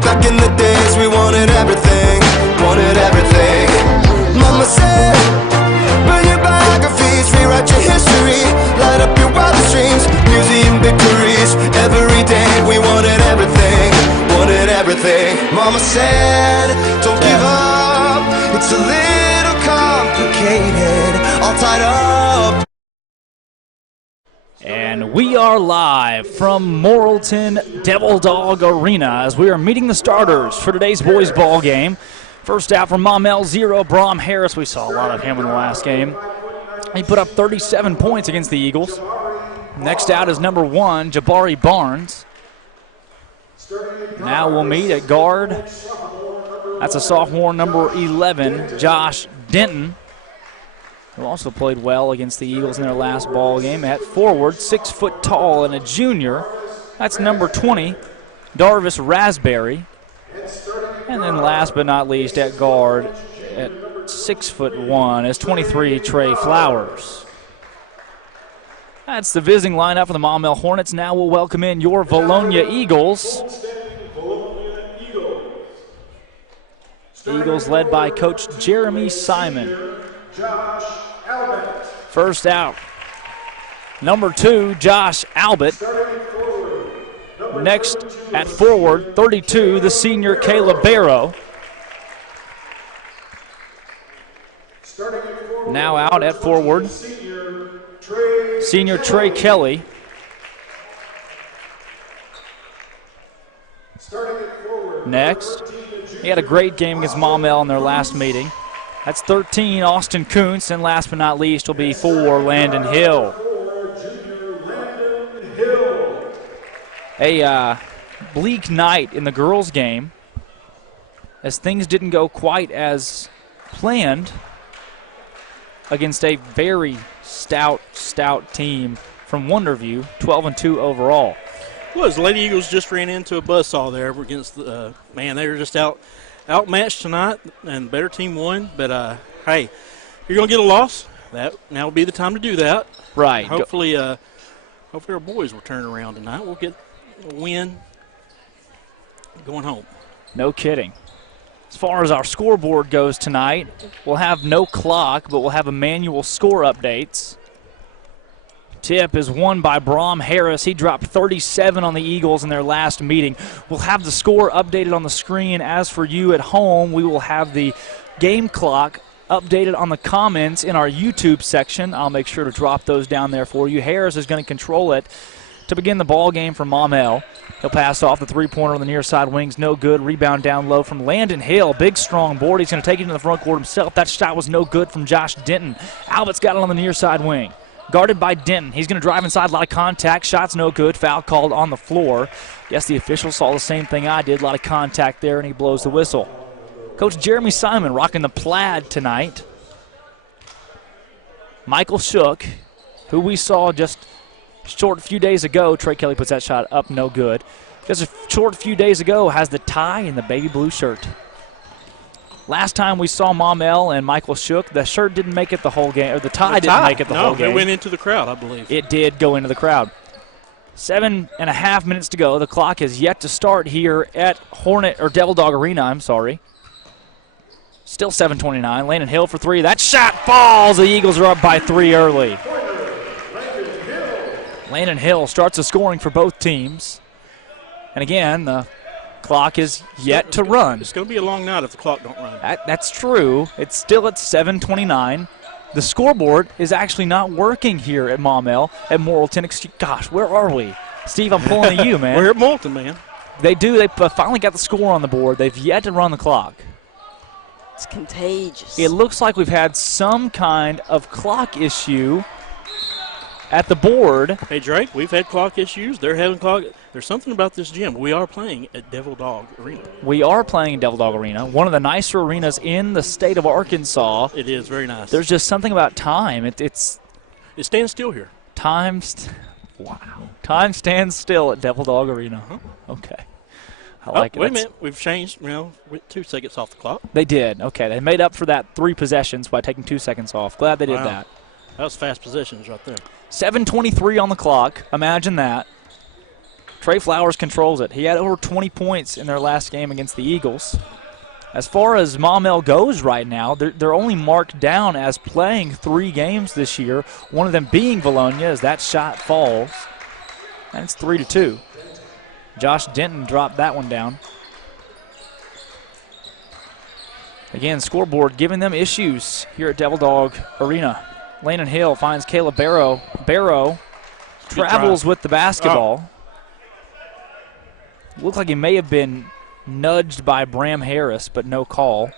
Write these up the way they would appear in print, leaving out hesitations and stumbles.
Back in the days we wanted everything. Mama said, burn your biographies, rewrite your history, light up your wildest dreams, museum victories. Every day we wanted everything. Mama said, don't give up, it's a little complicated, all tied up. And we are live from Morrilton Devil Dog Arena as we are meeting the starters for today's boys ball game. First out from Maumelle 0, Brom Harris. We saw a lot of him in the last game. He put up 37 points against the Eagles. Next out is number 1, Jabari Barnes. Now we'll meet at guard. That's a sophomore, number 11, Josh Denton, who also played well against the Eagles in their last ball game. At forward, 6 foot tall and a junior. That's number 20, Darvis Raspberry. And then last but not least at guard at 6'1" is 23, Trey Flowers. That's the visiting lineup for the Maumelle Hornets. Now we'll welcome in your Vilonia Eagles. Eagles led by Coach Jeremy Simon. First out, number 2, Josh Albert. Next at forward, 32, the senior Caleb Barrow. Now out at forward, senior Trey Kelly. Next, he had a great game against Maumelle in their last meeting. That's 13, Austin Kuntz, and last but not least will be 4, Landon Hill. A bleak night in the girls' game as things didn't go quite as planned against a very stout team from Wonderview, 12-2 overall. Well, the Lady Eagles just ran into a buzzsaw there against the man. They were just outmatched tonight, and the better team won. But hey, you're gonna get a loss. Now will be the time to do that. Right. Hopefully our boys will turn around tonight. We'll get a win going home. No kidding. As far as our scoreboard goes tonight, we'll have no clock, but we'll have a manual score updates. Tip is won by Brom Harris. He dropped 37 on the Eagles in their last meeting. We'll have the score updated on the screen. As for you at home, we will have the game clock updated on the comments in our YouTube section. I'll make sure to drop those down there for you. Harris is going to control it to begin the ball game for Maumelle. He'll pass off the three-pointer on the near side wings. No good. Rebound down low from Landon Hill. Big, strong board. He's going to take it into the front court himself. That shot was no good from Josh Denton. Albert's got it on the near side wing. Guarded by Denton. He's going to drive inside. A lot of contact. Shot's no good. Foul called on the floor. Yes, the official saw the same thing I did. A lot of contact there, and he blows the whistle. Coach Jeremy Simon rocking the plaid tonight. Michael Shook, who we saw just a few days ago. Trey Kelly puts that shot up, no good. Just a short few days ago has the tie in the baby blue shirt. Last time we saw Maumelle and Michael Shook, the shirt didn't make it the whole game, or the tie didn't make it the whole game. No, it went into the crowd, I believe. It did go into the crowd. 7.5 minutes to go. The clock is yet to start here at Devil Dog Arena, I'm sorry. Still 7:29. Landon Hill for 3. That shot falls. The Eagles are up by 3 early. Landon Hill starts the scoring for both teams. And again, the clock is yet to run. It's going to be a long night if the clock don't run. That's true. It's still at 7:29. The scoreboard is actually not working here at Maumelle, at Morrilton. Gosh, where are we? Steve, I'm pulling to you, man. We're at Moulton, man. They do. They finally got the score on the board. They've yet to run the clock. It's contagious. It looks like we've had some kind of clock issue at the board. Hey, Drake, we've had clock issues. They're having clock. There's something about this gym. We are playing at Devil Dog Arena. We are playing in Devil Dog Arena, one of the nicer arenas in the state of Arkansas. It is very nice. There's just something about time. It stands still here. Time stands still at Devil Dog Arena. Okay. I like it. Wait a minute. We've changed, with 2 seconds off the clock. They did. Okay. They made up for that 3 possessions by taking 2 seconds off. Glad they did that. That was fast possessions right there. 7:23 on the clock. Imagine that. Trey Flowers controls it. He had over 20 points in their last game against the Eagles. As far as Maumelle goes right now, they're only marked down as playing 3 games this year, one of them being Vilonia as that shot falls. And it's 3-2. Josh Denton dropped that one down. Again, scoreboard giving them issues here at Devil Dog Arena. Landon Hill finds Caleb Barrow. Barrow travels with the basketball. Looked like he may have been nudged by Bram Harris, but no call.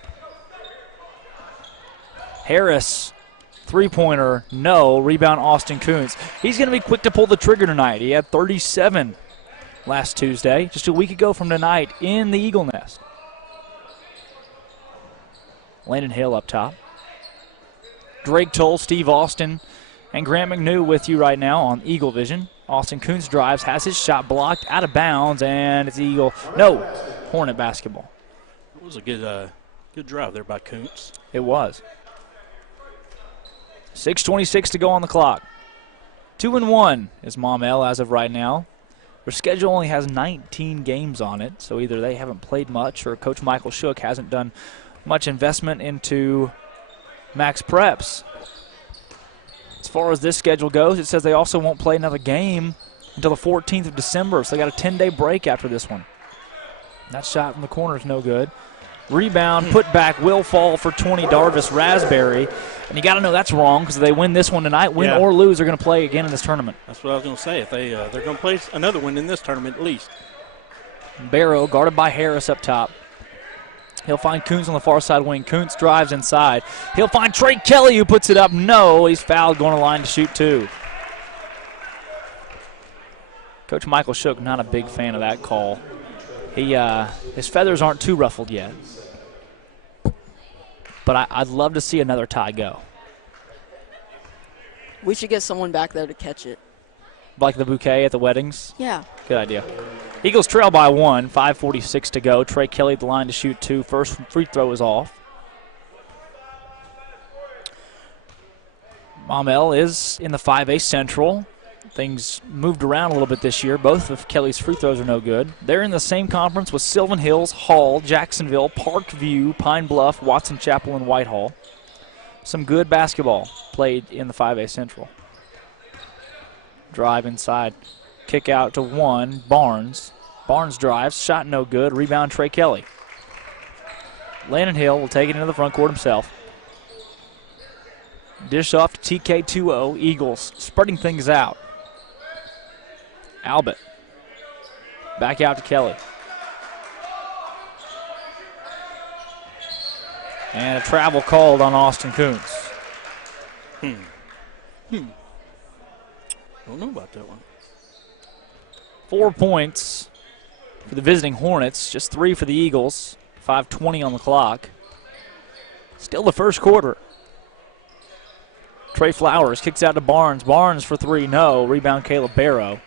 Harris, three-pointer, no. Rebound, Austin Kuntz. He's going to be quick to pull the trigger tonight. He had 37 last Tuesday, just a week ago from tonight in the Eagle Nest. Landon Hill up top. Drake Toll, Steve Austin, and Grant McNew with you right now on Eagle Vision. Austin Kuntz drives, has his shot blocked, out of bounds, and it's Eagle. No, Hornet basketball. It was a good drive there by Kuntz. It was. 6:26 to go on the clock. 2-1 is Maumelle as of right now. Their schedule only has 19 games on it, so either they haven't played much or Coach Michael Shook hasn't done much investment into Max Preps. As far as this schedule goes, it says they also won't play another game until the 14th of December, so they got a 10-day break after this one. That shot from the corner is no good. Rebound, put back, will fall for 20, Darvis Raspberry. And you got to know that's wrong because if they win this one tonight, win or lose, they're going to play again in this tournament. That's what I was going to say. If they're going to play another one in this tournament at least. Barrow guarded by Harris up top. He'll find Kuntz on the far side wing. Kuntz drives inside. He'll find Trey Kelly who puts it up. No, he's fouled going to line to shoot 2. Coach Michael Shook, not a big fan of that call. His feathers aren't too ruffled yet. But I'd love to see another tie go. We should get someone back there to catch it. Like the bouquet at the weddings? Yeah. Good idea. Eagles trail by 1, 5:46 to go. Trey Kelly at the line to shoot 2. First free throw is off. Maumelle is in the 5A Central. Things moved around a little bit this year. Both of Kelly's free throws are no good. They're in the same conference with Sylvan Hills, Hall, Jacksonville, Parkview, Pine Bluff, Watson Chapel, and Whitehall. Some good basketball played in the 5A Central. Drive inside. Kick out to 1, Barnes. Barnes drives, shot no good. Rebound, Trey Kelly. Landon Hill will take it into the front court himself. Dish off to TK2-0. Eagles spreading things out. Albert. Back out to Kelly. And a travel called on Austin Kuntz. Don't know about that one. 4 points for the visiting Hornets, just 3 for the Eagles. 5:20 on the clock. Still the first quarter. Trey Flowers kicks out to Barnes. Barnes for 3, no. Rebound, Caleb Barrow.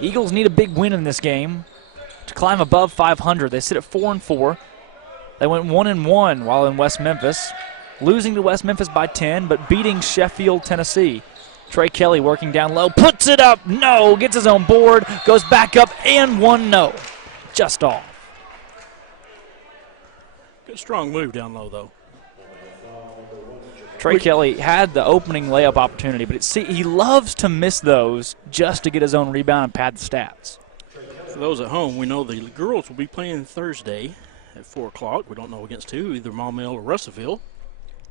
Eagles need a big win in this game to climb above 500. They sit at 4-4. They went 1-1 while in West Memphis, losing to West Memphis by 10, but beating Sheffield, Tennessee. Trey Kelly working down low, puts it up, no, gets his own board, goes back up, and 1, no. Just off. Good strong move down low, though. Trey Kelly had the opening layup opportunity, but he loves to miss those just to get his own rebound and pad the stats. For those at home, we know the girls will be playing Thursday at 4 o'clock. We don't know against who, either Maumelle or Russellville.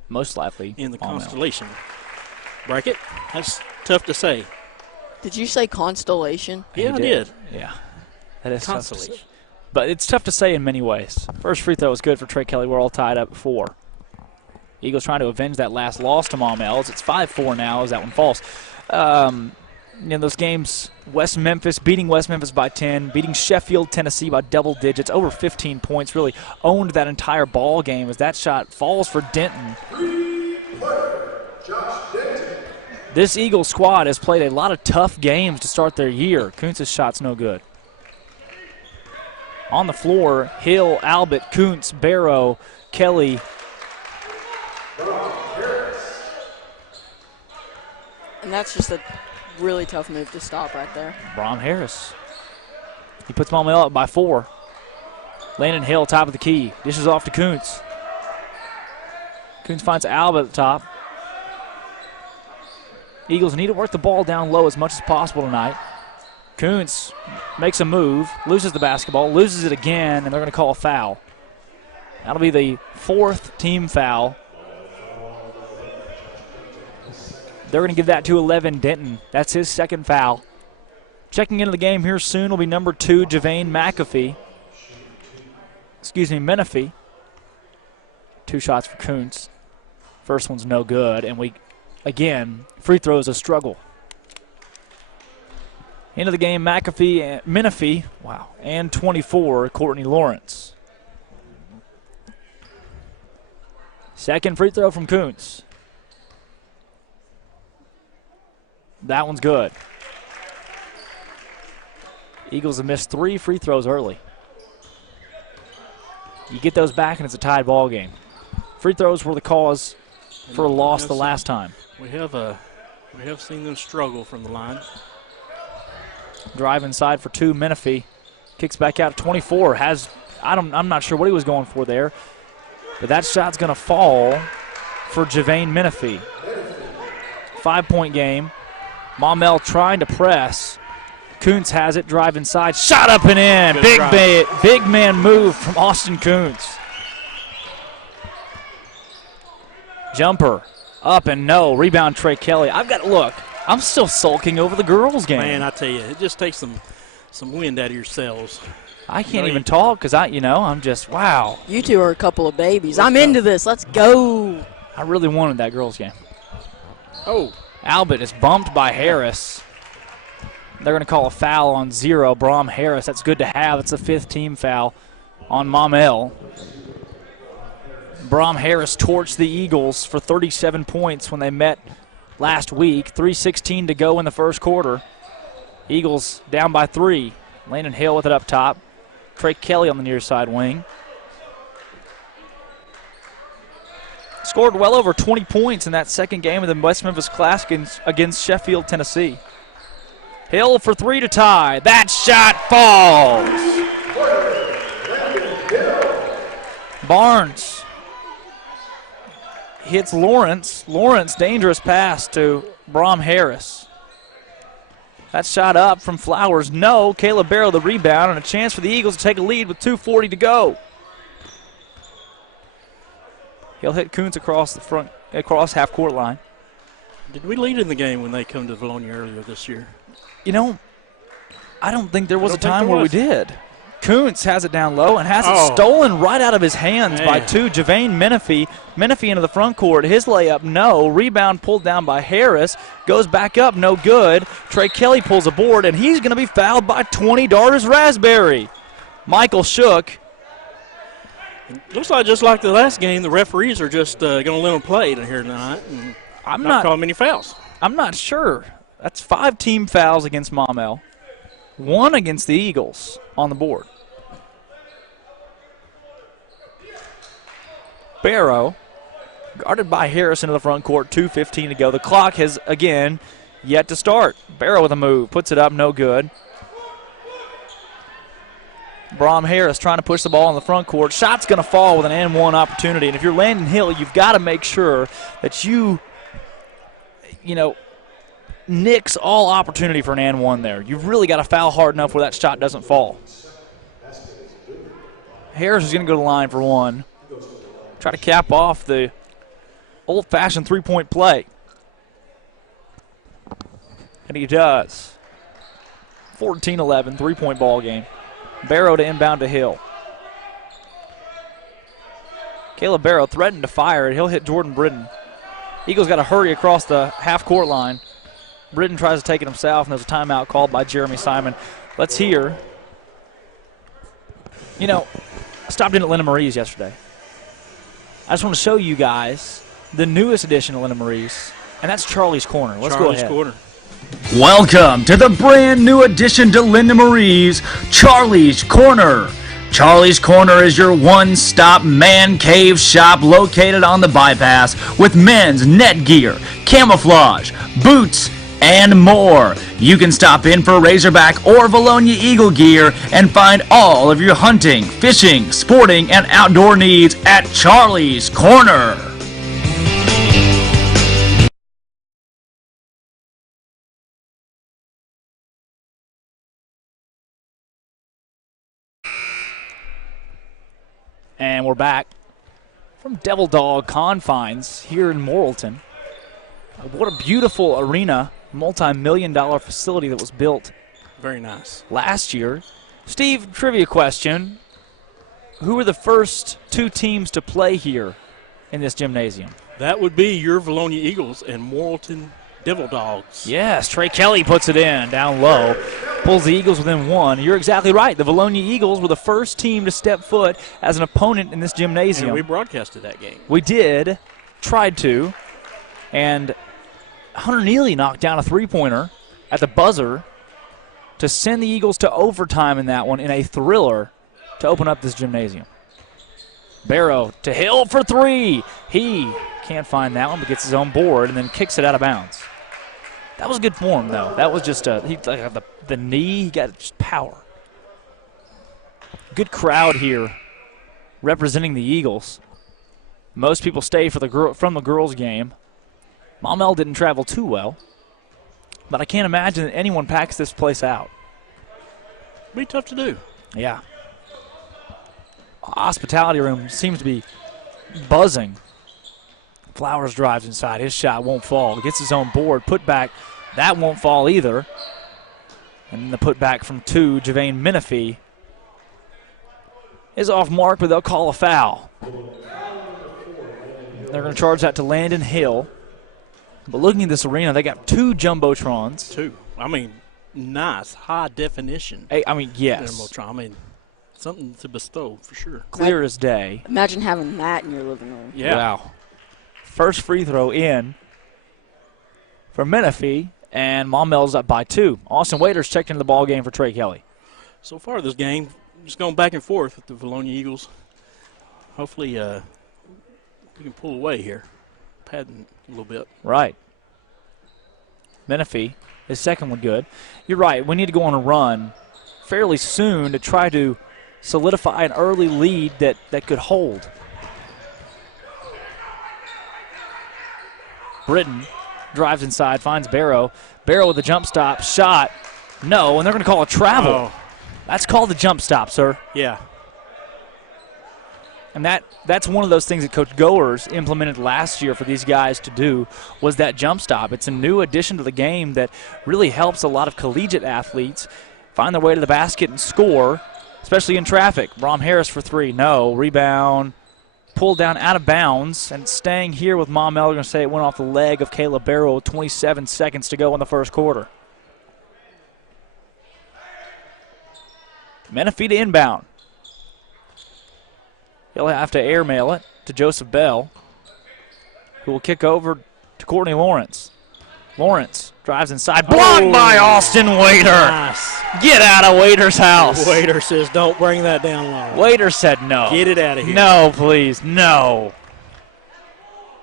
Most likely in the Maumelle. Constellation bracket. That's tough to say. Did you say constellation? Yeah, I did. Yeah. That is tough to say. Constellation. But it's tough to say in many ways. First free throw was good for Trey Kelly. We're all tied up at 4. Eagles trying to avenge that last loss to Maumelle. It's 5-4 now as that one falls. In those games, West Memphis beating West Memphis by 10, beating Sheffield, Tennessee by double digits, over 15 points, really owned that entire ball game as that shot falls for Denton. This Eagles squad has played a lot of tough games to start their year. Kuntz's shot's no good. On the floor, Hill, Albert, Kuntz, Barrow, Kelly. And that's just a really tough move to stop right there. Brom Harris. He puts Maumelle up by 4. Landon Hill, top of the key. Dishes off to Kuntz. Kuntz finds Alba at the top. Eagles need to work the ball down low as much as possible tonight. Kuntz makes a move, loses the basketball, loses it again, and they're going to call a foul. That'll be the 4th team foul. They're going to give that to 11 Denton. That's his 2nd foul. Checking into the game here soon will be number 2, Javane Menifee. 2 shots for Kuntz. First one's no good, and again, free throws a struggle. Into the game, Menifee, and 24, Courtney Lawrence. Second free throw from Kuntz. That one's good. Eagles have missed 3 free throws early. You get those back and it's a tied ball game. Free throws were the cause for a loss the last time. We have seen them struggle from the line. Drive inside for 2, Menifee. Kicks back out to 24. I'm not sure what he was going for there, but that shot's going to fall for Javane Menifee. 5-point game. Maumelle trying to press. Kuntz has it, drive inside, shot up and in. Big man move from Austin Kuntz. Jumper, up and no. Rebound Trey Kelly. I'm still sulking over the girls' game. Man, I tell you, it just takes some wind out of your sails. I can't even talk because I'm just, wow. You two are a couple of babies. I'm into this. Let's go. I really wanted that girls' game. Oh. Albert is bumped by Harris. They're going to call a foul on 0. Brom Harris, that's good to have. It's the 5th team foul on Maumelle. Brom Harris torched the Eagles for 37 points when they met last week. 3:16 to go in the first quarter. Eagles down by 3. Landon Hill with it up top. Trey Kelly on the near side wing. Scored well over 20 points in that second game of the West Memphis Classic against Sheffield, Tennessee. Hill for 3 to tie. That shot falls. Barnes hits Lawrence. Lawrence, dangerous pass to Brom Harris. That shot up from Flowers. No. Caleb Barrow the rebound and a chance for the Eagles to take a lead with 2:40 to go. He'll hit Kuntz across half-court line. Did we lead in the game when they come to Vilonia earlier this year? I don't think there was a time where we did. Kuntz has it down low and has it stolen right out of his hands by 2. Javane Menifee. Menifee into the front court. His layup, no. Rebound pulled down by Harris. Goes back up, no good. Trey Kelly pulls a board, and he's going to be fouled by 20, Dartis Raspberry. Michael Shook. It looks like just like the last game, the referees are just going to let them play here tonight and not call many fouls. I'm not sure. That's 5 team fouls against Maumelle. 1 against the Eagles on the board. Barrow, guarded by Harris into the front court, 2:15 to go. The clock has, again, yet to start. Barrow with a move, puts it up, no good. Brom Harris trying to push the ball in the front court. Shot's going to fall with an and-1 opportunity. And if you're Landon Hill, you've got to make sure that you nix all opportunity for an and-1 there. You've really got to foul hard enough where that shot doesn't fall. Harris is going to go to the line for 1. Try to cap off the old-fashioned three-point play. And he does. 14-11, three-point ball game. Barrow to inbound to Hill. Caleb Barrow threatened to fire it. He'll hit Jordan Britton. Eagles got to hurry across the half-court line. Britton tries to take it himself, and there's a timeout called by Jeremy Simon. Let's hear. You know, I stopped in at Linda Marie's yesterday. I just want to show you guys the newest edition of Linda Marie's, and that's Charlie's Corner. Let's go ahead. Corner. Welcome to the brand new addition to Linda Marie's, Charlie's Corner. Charlie's Corner is your one-stop man cave shop located on the bypass with men's net gear, camouflage, boots, and more. You can stop in for Razorback or Vilonia Eagle gear and find all of your hunting, fishing, sporting, and outdoor needs at Charlie's Corner. And we're back from Devil Dog confines here in Morrilton. What a beautiful arena, multi-million-dollar facility that was built Very nice. last year. Steve, trivia question. Who were the first two teams to play here in this gymnasium? That would be your Vilonia Eagles and Morrilton Devil Dogs. Yes, Trey Kelly puts it in down low. Pulls the Eagles within one. You're exactly right. The Vilonia Eagles were the first team to step foot as an opponent in this gymnasium. And we broadcasted that game. We did, tried to, and Hunter Neely knocked down a three-pointer at the buzzer to send the Eagles to overtime in that one in a thriller to open up this gymnasium. Barrow to Hill for three. He can't find that one but gets his own board and then kicks it out of bounds. That was good form, though. That was just the knee. He got just power. Good crowd here representing the Eagles. Most people stay for from the girls' game. Maumelle didn't travel too well, but I can't imagine that anyone packs this place out. Be tough to do. Yeah. Hospitality room seems to be buzzing. Flowers drives inside. His shot won't fall. Gets his own board. Put back. That won't fall either. And then the put back from two, Javane Menifee, is off mark, but they'll call a foul. They're going to charge that to Landon Hill. But looking at this arena, they got two Jumbotrons. Two. I mean, nice, high definition. Hey, I mean, yes. Jumbotron. I mean, something to bestow for sure. Clear as day. Imagine having that in your living room. Yeah. Wow. First free throw in for Menifee, and Maumelle's up by two. Austin Waiters checked into the ball game for Trey Kelly. So far this game, just going back and forth with the Vilonia Eagles. Hopefully we can pull away here. Padding a little bit. Right. Menifee, his second one good. You're right. We need to go on a run fairly soon to try to solidify an early lead that could hold. Britton drives inside, finds Barrow. Barrow with a jump stop, shot. No, and they're going to call a travel. Oh. That's called the jump stop, sir. Yeah. And that's one of those things that Coach Goers implemented last year for these guys to do was that jump stop. It's a new addition to the game that really helps a lot of collegiate athletes find their way to the basket and score, especially in traffic. Brom Harris for three. No. Rebound. Pulled down out of bounds, and staying here with Maumelle. We're going to say it went off the leg of Caleb Barrow with 27 seconds to go in the first quarter. Menifee to inbound. He'll have to airmail it to Joseph Bell, who will kick over to Courtney Lawrence. Lawrence drives inside, blocked by Austin Waiter. Nice. Get out of Waiter's house. Waiter says don't bring that down low. Waiter said no. Get it out of here. No, please, no.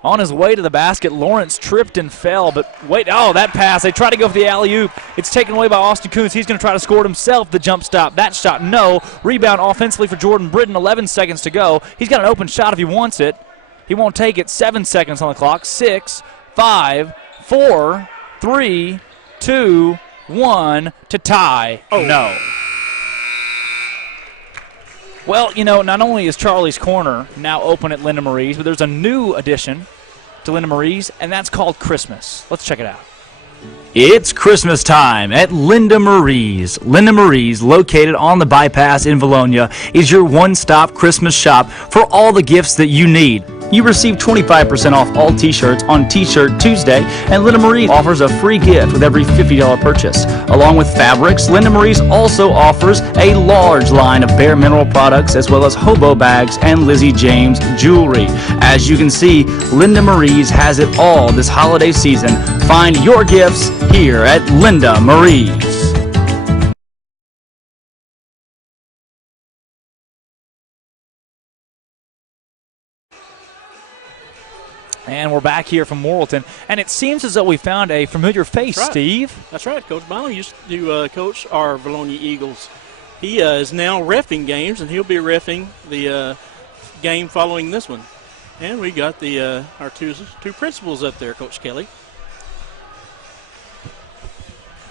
On his way to the basket, Lawrence tripped and fell, but wait, that pass. They try to go for the alley-oop. It's taken away by Austin Coons. He's going to try to score it himself, the jump stop. That shot, no. Rebound offensively for Jordan Britton, 11 seconds to go. He's got an open shot if he wants it. He won't take it. 7 seconds on the clock. 6, 5, 4, 3, 2, 1 to tie. Oh, no. Well, not only is Charlie's Corner now open at Linda Marie's, but there's a new addition to Linda Marie's, and that's called Christmas. Let's check it out. It's Christmas time at Linda Marie's. Linda Marie's, located on the bypass in Vilonia, is your one-stop Christmas shop for all the gifts that you need. You receive 25% off all t-shirts on T-Shirt Tuesday, and Linda Marie's offers a free gift with every $50 purchase. Along with fabrics, Linda Marie's also offers a large line of bare mineral products as well as hobo bags and Lizzie James jewelry. As you can see, Linda Marie's has it all this holiday season. Find your gifts here at Linda Marie's. And we're back here from Morrilton, and it seems as though we found a familiar face, That's right. Steve. That's right. Coach Maumelle used to coach our Vilonia Eagles. He is now reffing games, and he'll be reffing the game following this one. And we got the our two principals up there, Coach Kelly.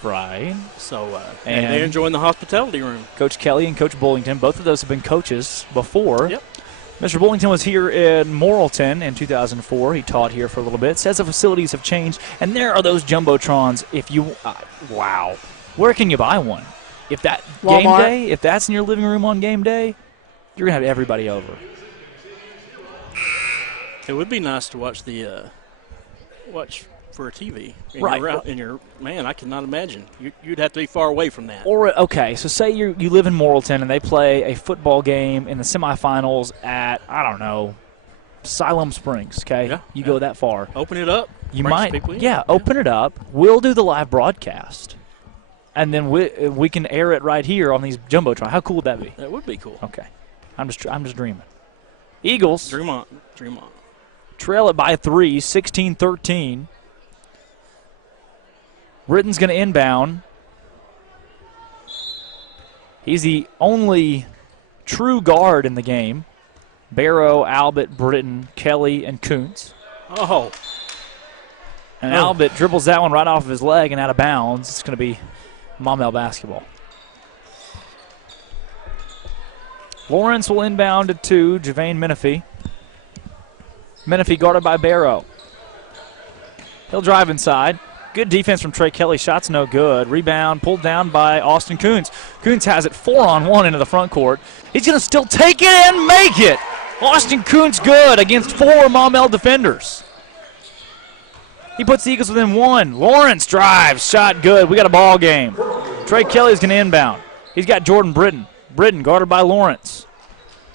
Right. So and they're enjoying the hospitality room. Coach Kelly and Coach Bullington, both of those have been coaches before. Yep. Mr. Bullington was here in Morrilton in 2004. He taught here for a little bit. Says the facilities have changed, and there are those jumbotrons. If you, wow, where can you buy one? If that game Walmart. day, if that's in your living room on game day, you're gonna have everybody over. It would be nice to watch the watch for a TV. Right. In your man, I cannot imagine. You'd have to be far away from that. Or okay, so say you live in Morrilton and they play a football game in the semifinals at, I don't know, Siloam Springs. Okay, Yeah, you go that far. Open it up. You bring some might, people in. yeah, open it up. We'll do the live broadcast, and then we can air it right here on these jumbotron. How cool would that be? That would be cool. Okay, I'm just dreaming. Eagles Dream on. Dream on. trail it by 3, 16-13. Britton's going to inbound. He's the only true guard in the game. Barrow, Albert, Britton, Kelly, and Kuntz. Oh. And Albert dribbles that one right off of his leg and out of bounds. It's going to be Maumelle basketball. Lawrence will inbound to 2, Javane Menifee. Menifee guarded by Barrow. He'll drive inside. Good defense from Trey Kelly. Shot's no good. Rebound pulled down by Austin Kuntz. Kuntz has it 4-on-1 into the front court. He's going to still take it and make it. Austin Kuntz good against 4 Maumelle defenders. He puts the Eagles within 1. Lawrence drives. Shot good. We got a ball game. Trey Kelly's going to inbound. He's got Jordan Britton. Britton guarded by Lawrence.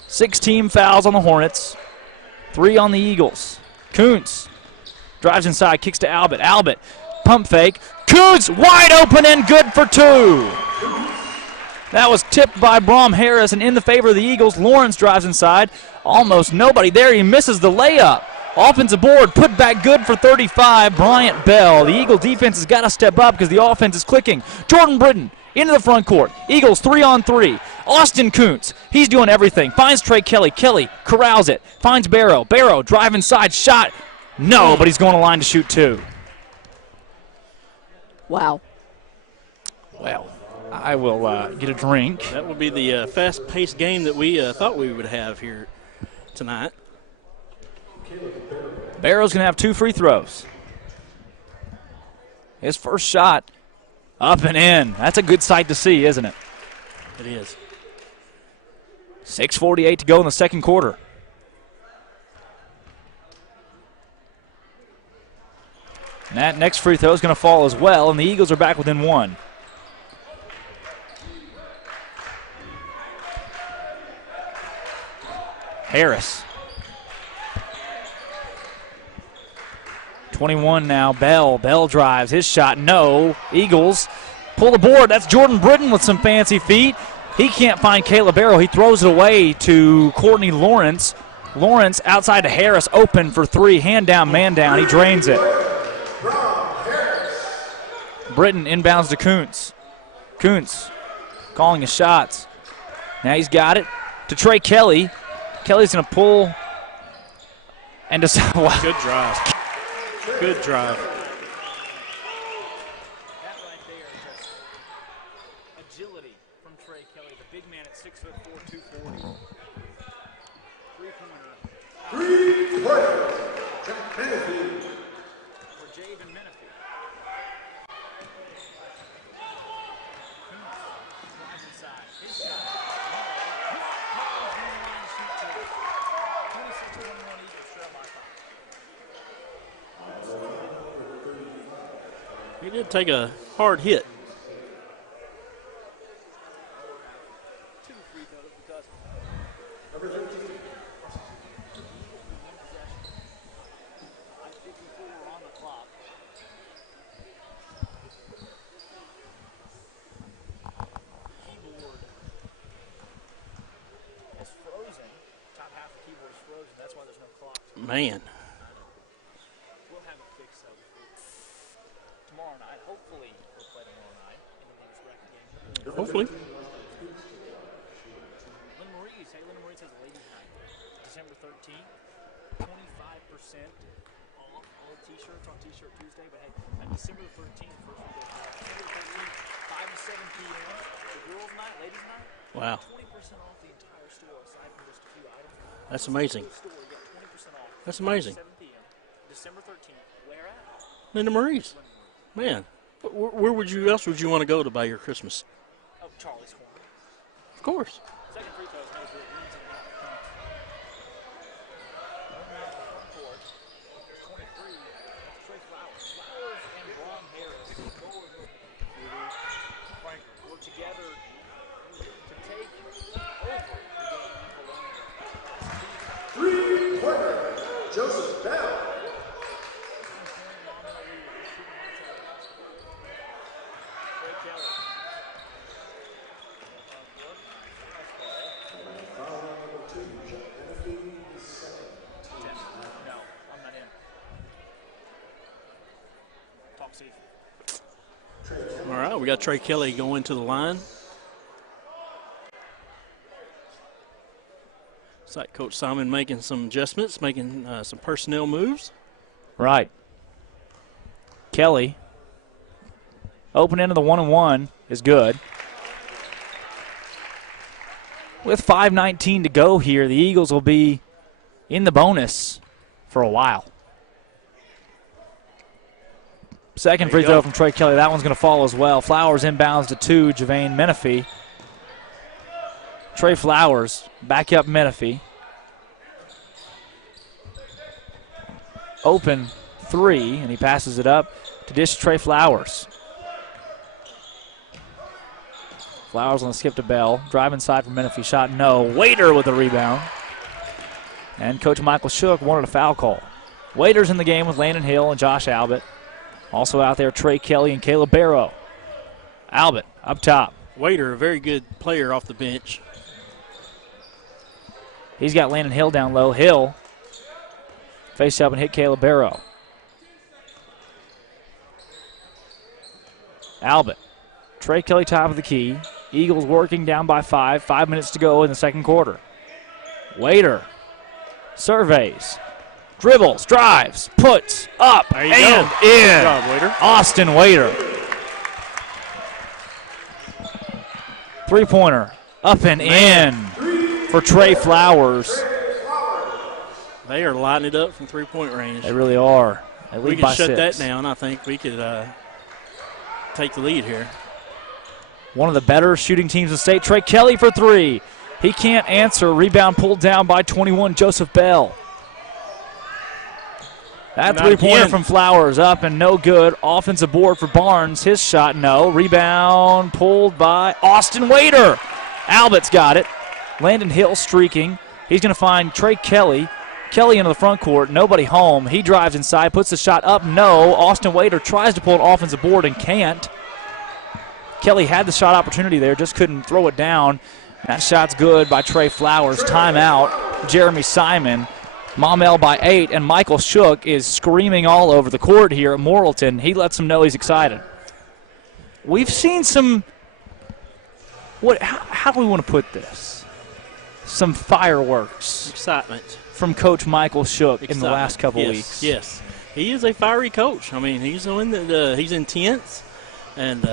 6 team fouls on the Hornets. 3 on the Eagles. Kuntz drives inside, kicks to Albert. Albert, pump fake. Kuntz wide open and good for 2. That was tipped by Brom Harris and in the favor of the Eagles. Lawrence drives inside. Almost nobody there. He misses the layup. Offensive board, put back good for 35. Bryant Bell. The Eagle defense has got to step up because the offense is clicking. Jordan Britton into the front court. Eagles 3-on-3. Austin Kuntz, he's doing everything. Finds Trey Kelly. Kelly corrals it. Finds Barrow. Barrow drive inside. Shot. No, but he's going to line to shoot 2. Wow. Well, I will get a drink. That would be the fast-paced game that we thought we would have here tonight. Barrow's going to have 2 free throws. His first shot up and in. That's a good sight to see, isn't it? It is. 6:48 to go in the second quarter. And that next free throw is going to fall as well, and the Eagles are back within 1. Harris. 21 now. Bell drives. His shot, no. Eagles pull the board. That's Jordan Britton with some fancy feet. He can't find Caleb Barrow. He throws it away to Courtney Lawrence. Lawrence outside to Harris, open for 3. Hand down, man down. He drains it. Britton inbounds to Kuntz. Kuntz calling his shots. Now he's got it to Trey Kelly. Kelly's going to pull and decide. Wow. Good drive. Good drive. That right there is just agility from Trey Kelly, the big man at 6'4", 240. Three-pointer. For Javen Menifee. He did take a hard hit. Man. We'll have it fixed up tomorrow night. Hopefully, we'll play tomorrow night in the biggest bracket game. Hopefully. Lynn Marie's has a ladies' night. December 13th, 25% off all T-shirts on T-shirt Tuesday. But hey, December 13th, first week of December 13th, 5 to 7 p.m. The girls' night, ladies' night. Wow. 20% off the entire store aside from just a few items. That's amazing. Store, you got 20% off. That's amazing. 7 p.m. December 13th. Where at? Linda Marie's. Man, where else would you want to go to buy your Christmas? Oh, Charlie's Corner. Of course. Second free throw is no good. Wins and out. Front court. 23. Trey Flowers. Flowers and Ron Harris. Work together to take over the game in Vilonia. Three-pointer, Joseph Bell. All right, we got Trey Kelly going to the line. Looks like Coach Simon making some adjustments, making some personnel moves. Right. Kelly. Open end of the 1-and-1 is good. With 5:19 to go here, the Eagles will be in the bonus for a while. Second free throw from Trey Kelly. That one's going to fall as well. Flowers inbounds to 2, Javane Menifee. Trey Flowers back up Menifee. Open 3, and he passes it up to dish Trey Flowers. Flowers on the skip to Bell. Drive inside for Menifee. Shot no. Waiter with the rebound. And Coach Michael Shook wanted a foul call. Waiter's in the game with Landon Hill and Josh Albert. Also out there, Trey Kelly and Caleb Barrow. Albert up top. Waiter, a very good player off the bench. He's got Landon Hill down low. Hill face up and hit Caleb Barrow. Albert. Trey Kelly top of the key. Eagles working down by 5. 5 minutes to go in the second quarter. Waiter surveys. Dribbles, drives, puts, up, and in. Good job, Waiter. Austin Waiter. Three-pointer, up and in for Trey Flowers. They are lighting it up from three-point range. They really are. They We lead can by shut 6. that down. I think we could take the lead here. One of the better shooting teams in the state. Trey Kelly for 3. He can't answer. Rebound pulled down by 21, Joseph Bell. That Not three-pointer again. from Flowers up and no good. Offensive board for Barnes. His shot, no. Rebound pulled by Austin Waiter. Albert's got it. Landon Hill streaking. He's going to find Trey Kelly. Kelly into the front court. Nobody home. He drives inside, puts the shot up, no. Austin Waiter tries to pull an offensive board and can't. Kelly had the shot opportunity there, just couldn't throw it down. That shot's good by Trey Flowers. Timeout, Jeremy Simon. Maumelle by 8, and Michael Shook is screaming all over the court here at Morrilton. He lets them know he's excited. We've seen some, how do we want to put this? Some fireworks Excitement. from Coach Michael Shook in the last couple Yes, weeks. Yes, he is a fiery coach. I mean, he's he's intense, and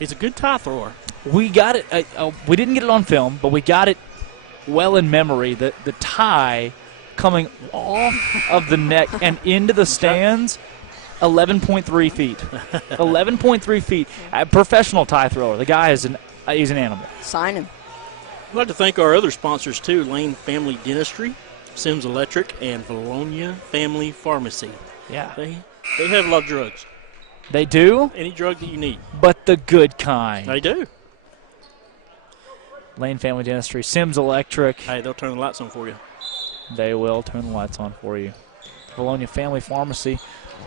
he's a good tie thrower. We got it. We didn't get it on film, but we got it well in memory. The tie coming off of the neck and into the stands, 11.3 feet. 11.3 feet. A professional tie thrower. The guy is an He's an animal. Sign him. I'd like to thank our other sponsors, too, Lane Family Dentistry, Sims Electric, and Vilonia Family Pharmacy. Yeah. They have a lot of drugs. They do, Any drug that you need. but the good kind. They do. Lane Family Dentistry, Sims Electric. Hey, they'll turn the lights on for you. They will turn the lights on for you. Vilonia Family Pharmacy.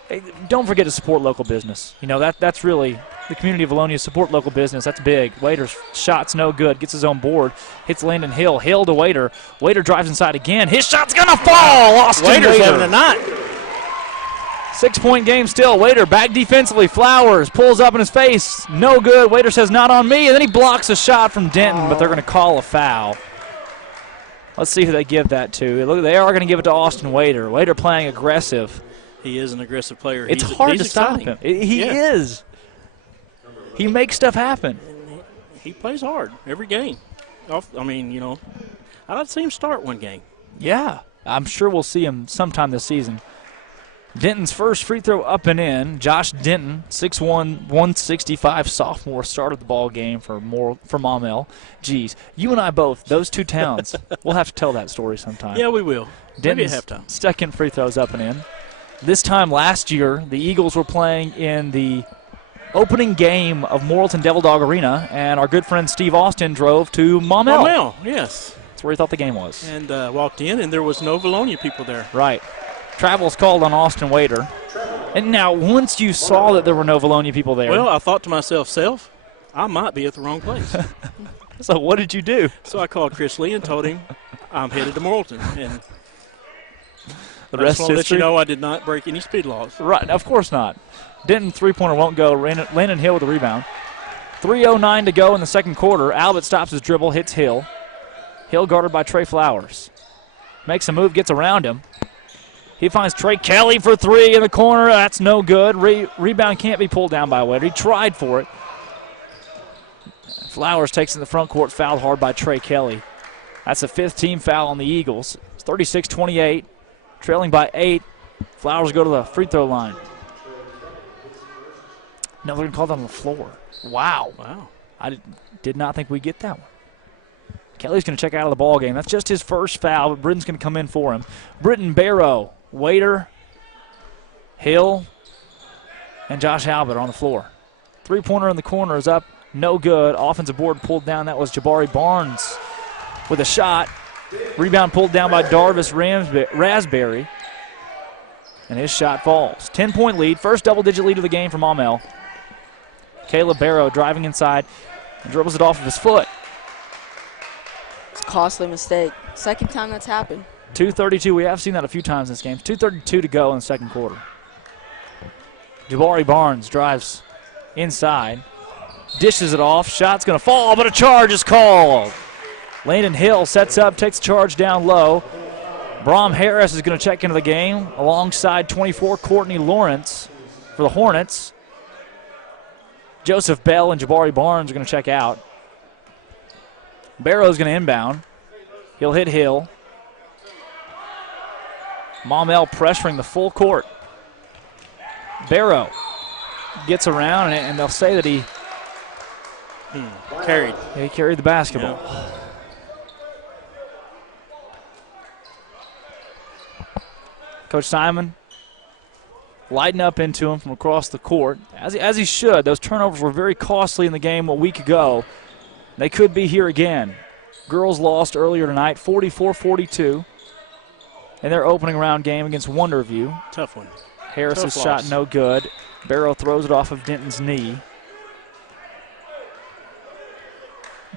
Hey, don't forget to support local business. You know, that's really the community of Vilonia. Support local business. That's big. Waiter's shot's no good. Gets his own board. Hits Landon Hill. Hill to Waiter. Waiter drives inside again. His shot's going to fall. Austin Waiter's having a Waiter. night. 6-point game still. Waiter back defensively. Flowers pulls up in his face. No good. Waiter says, not on me. And then he blocks a shot from Denton, but they're going to call a foul. Let's see who they give that to. Look, they are going to give it to Austin Waiter. Waiter playing aggressive. He is an aggressive player. It's hard he's to stop exciting. him. He is. He makes stuff happen. He plays hard every game. I mean, you know, I'd like to see him start one game. Yeah. I'm sure we'll see him sometime this season. Denton's first free throw up and in. Josh Denton, 6'1", 165 sophomore, started the ball game for Maumelle. Geez, you and I both, those two towns, we'll have to tell that story sometime. Yeah, we will. Maybe at Denton's halftime. second free throw's up and in. This time last year, the Eagles were playing in the opening game of Morrilton Devil Dog Arena, and our good friend Steve Austin drove to Maumelle. Maumelle, yes. That's where he thought the game was. And walked in, and there was no Vilonia people there. Right. Travel's called on Austin Waiter. And now, once you saw that there were no Vilonia people there, Well, I thought to myself, I might be at the wrong place. so what did you do? So I called Chris Lee and told him I'm headed to Morrilton. And The I rest just want to let history? you know I did not break any speed laws. Right, of course not. Denton three-pointer won't go. Landon Hill with the rebound. 3:09 to go in the second quarter. Albert stops his dribble, hits Hill. Hill guarded by Trey Flowers. Makes a move, gets around him. He finds Trey Kelly for three in the corner. That's no good. Rebound can't be pulled down by Waiter. He tried for it. Flowers takes in the front court, fouled hard by Trey Kelly. That's a fifth team foul on the Eagles. It's 36-28, trailing by 8. Flowers go to the free throw line. No, they're going to call that on the floor. Wow. I did not think we'd get that one. Kelly's going to check out of the ball game. That's just his first foul, but Britton's going to come in for him. Britton, Barrow, Waiter, Hill, and Josh Albert on the floor. Three-pointer in the corner is up. No good. Offensive board pulled down. That was Jabari Barnes with a shot. Rebound pulled down by Darvis Raspberry. And his shot falls. 10-point lead. First double-digit lead of the game for Maumelle. Caleb Barrow driving inside and dribbles it off of his foot. It's a costly mistake. Second time that's happened. 2:32. We have seen that a few times in this game. 2:32 to go in the second quarter. Jabari Barnes drives inside. Dishes it off. Shot's going to fall, but a charge is called. Landon Hill sets up, takes charge down low. Brom Harris is going to check into the game alongside 24 Courtney Lawrence for the Hornets. Joseph Bell and Jabari Barnes are going to check out. Barrow's going to inbound. He'll hit Hill. Maumelle pressuring the full court. Barrow gets around, and they'll say that he carried the basketball. Yeah. Coach Simon lighting up into him from across the court, as he should. Those turnovers were very costly in the game a week ago. They could be here again. Girls lost earlier tonight, 44-42, in their opening round game against Wonderview. Tough one. Harris's Tough shot loss. no good. Barrow throws it off of Denton's knee.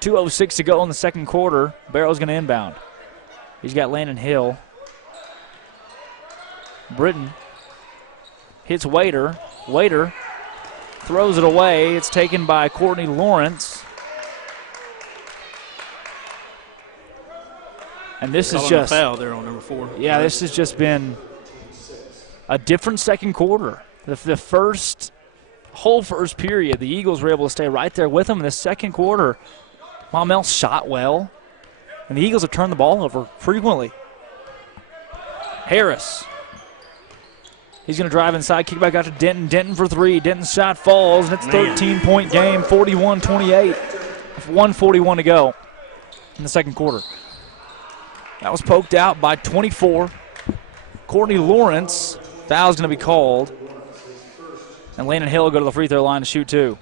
2:06 to go in the second quarter. Barrow's going to inbound. He's got Landon Hill. Britton hits Waiter. Waiter throws it away. It's taken by Courtney Lawrence. And this is Calling just a foul there on number 4. Yeah, this has just been a different second quarter. The whole first period, the Eagles were able to stay right there with them. In the second quarter, Maumelle shot well, and the Eagles have turned the ball over frequently. Harris. He's going to drive inside, kick back out to Denton. Denton for three. Denton's shot falls, and it's a 13-point game, 41-28. 1:41 to go in the second quarter. That was poked out by 24. Courtney Lawrence. Foul's going to be called. And Landon Hill will go to the free throw line to shoot two.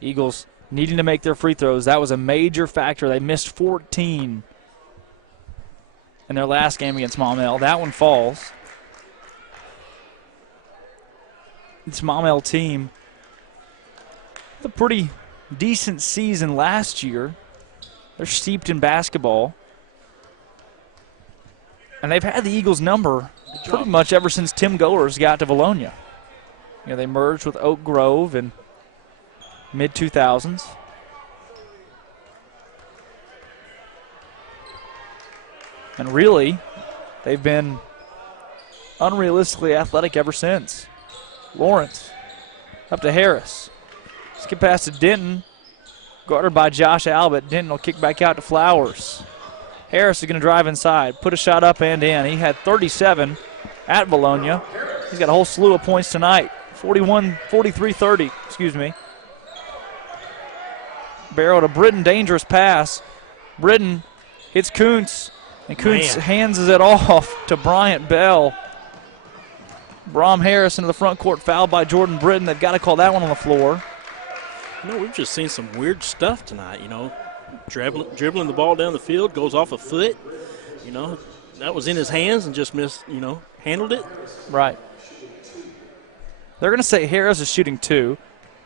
Eagles needing to make their free throws. That was a major factor. They missed 14 in their last game against Maumelle. That one falls. This Maumelle team, a pretty decent season last year. They're steeped in basketball. And they've had the Eagles' number pretty much ever since Tim Goers got to Vilonia. You know, they merged with Oak Grove in mid-2000s. And really, they've been unrealistically athletic ever since. Lawrence up to Harris. Skip pass to Denton. Guarded by Josh Albert. Denton will kick back out to Flowers. Harris is going to drive inside. Put a shot up and in. He had 37 at Vilonia. He's got a whole slew of points tonight. 43-30, excuse me. Barrow to Britton, dangerous pass. Britton hits Kuntz, and Kuntz hands it off to Bryant Bell. Brom Harris into the front court, fouled by Jordan Britton. They've got to call that one on the floor. You know, we've just seen some weird stuff tonight, you know. Dribbling the ball down the field, goes off a foot. You know, that was in his hands and just missed, you know, handled it. Right. They're going to say Harris is shooting two.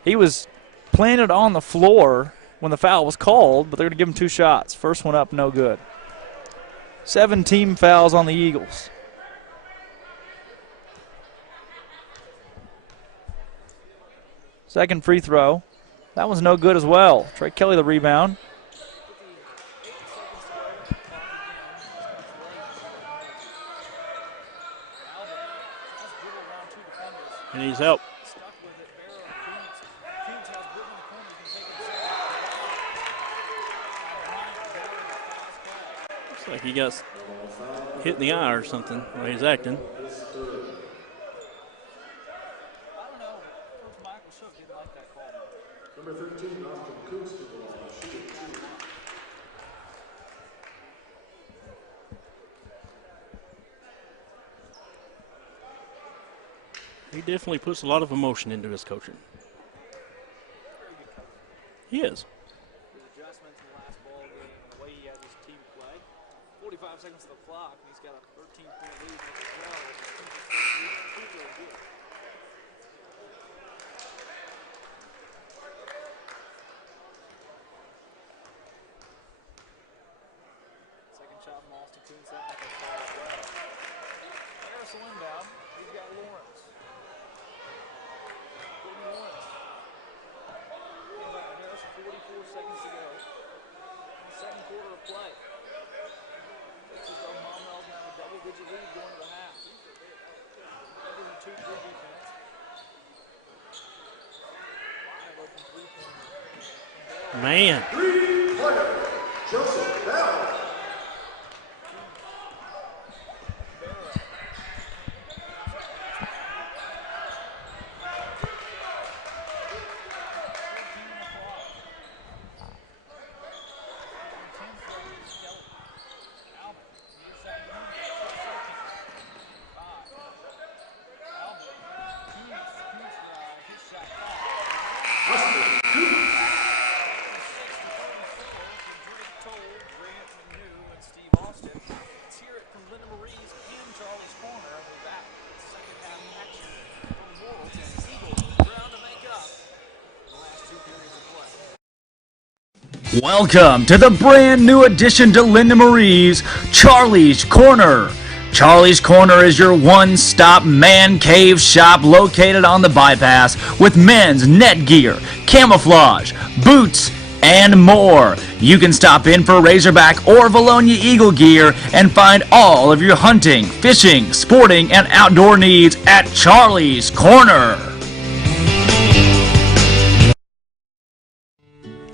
He was planted on the floor when the foul was called, but they're going to give him two shots. First one up, no good. 7 team fouls on the Eagles. Second free throw. That one's no good as well. Trey Kelly the rebound. And he's out. Looks like he got hit in the eye or something the way he's acting. Number 13, Austin Kuntz to the line, shooting two. He definitely puts a lot of emotion into his coaching. He is. His adjustments in the last ball game and the way he has his team play. 45 seconds to the clock, and he's got a 13-point lead as well. Second shot from Austin Kuntz. Harris will inbound. He's got Lawrence. Lawrence. Harris, 44 seconds to go. Second quarter of play. This is though Maumelle's now a double-digit lead going to the half. That is a 2-3 defense. Wide open three-pointer. Man. Three-pointer, Joseph Bell. Welcome to the brand new addition to Linda Marie's Charlie's Corner. Charlie's Corner is your one-stop man cave shop located on the bypass with men's net gear, camouflage, boots, and more. You can stop in for Razorback or Vilonia Eagle gear and find all of your hunting, fishing, sporting, and outdoor needs at Charlie's Corner.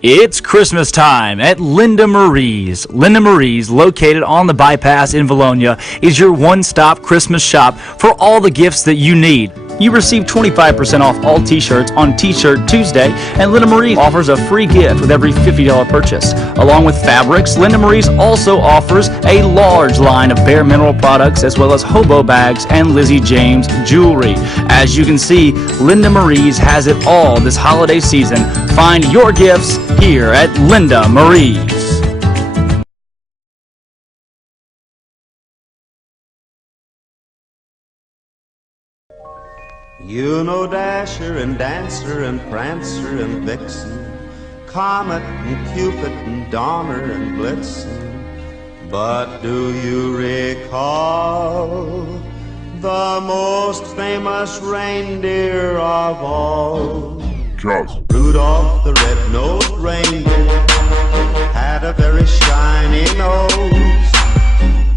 It's Christmas time at Linda Marie's. Linda Marie's, located on the bypass in Vilonia, is your one-stop Christmas shop for all the gifts that you need. You receive 25% off all t-shirts on T-Shirt Tuesday, and Linda Marie's offers a free gift with every $50 purchase. Along with fabrics, Linda Marie's also offers a large line of bare mineral products as well as hobo bags and Lizzie James jewelry. As you can see, Linda Marie's has it all this holiday season. Find your gifts here at Linda Marie's. You know Dasher and Dancer and Prancer and Vixen, Comet and Cupid and Donner and Blitzen. But do you recall the most famous reindeer of all? Rudolph the red-nosed reindeer had a very shiny nose,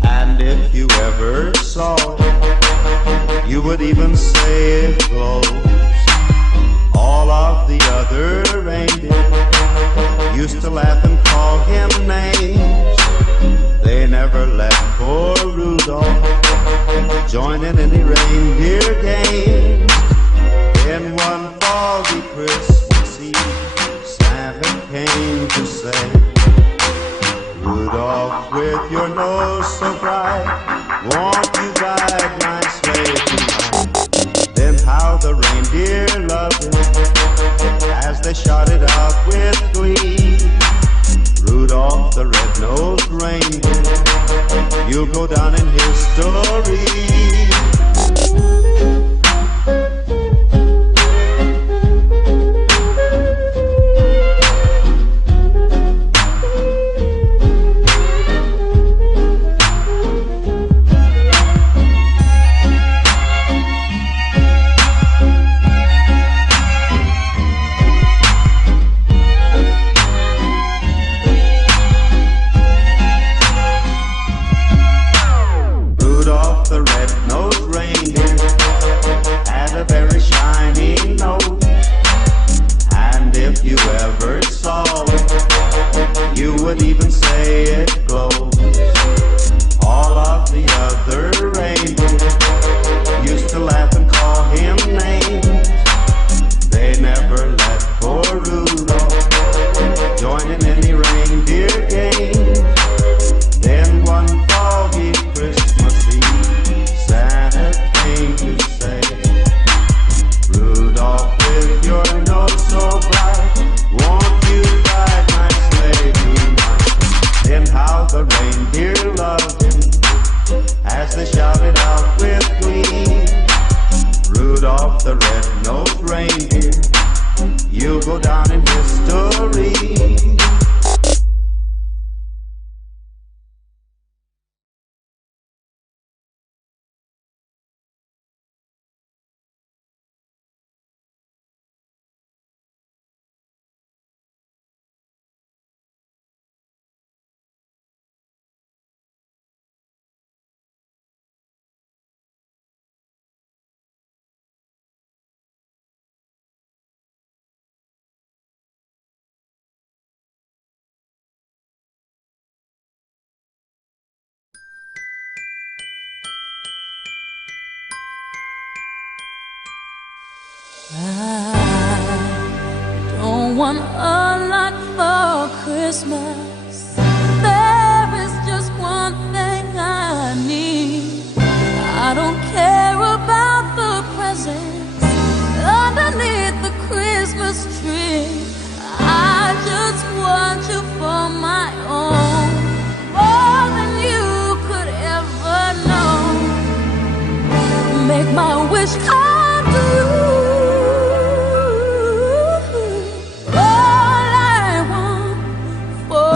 and if you ever saw it, you would even say it glows. All of the other reindeer used to laugh and call him names. They never let poor Rudolph join in any reindeer games. Then one foggy Christmas Eve, Santa came to say, Rudolph, with your nose so bright, won't you guide my sleigh tonight? Then how the reindeer loved him as they shouted out with glee, Rudolph the red-nosed reindeer, you'll go down in history. I don't want a lot for Christmas. There is just one thing I need. I don't care about the presents underneath the Christmas tree. I just want you for my own, more than you could ever know. Make my wish come true. All I want for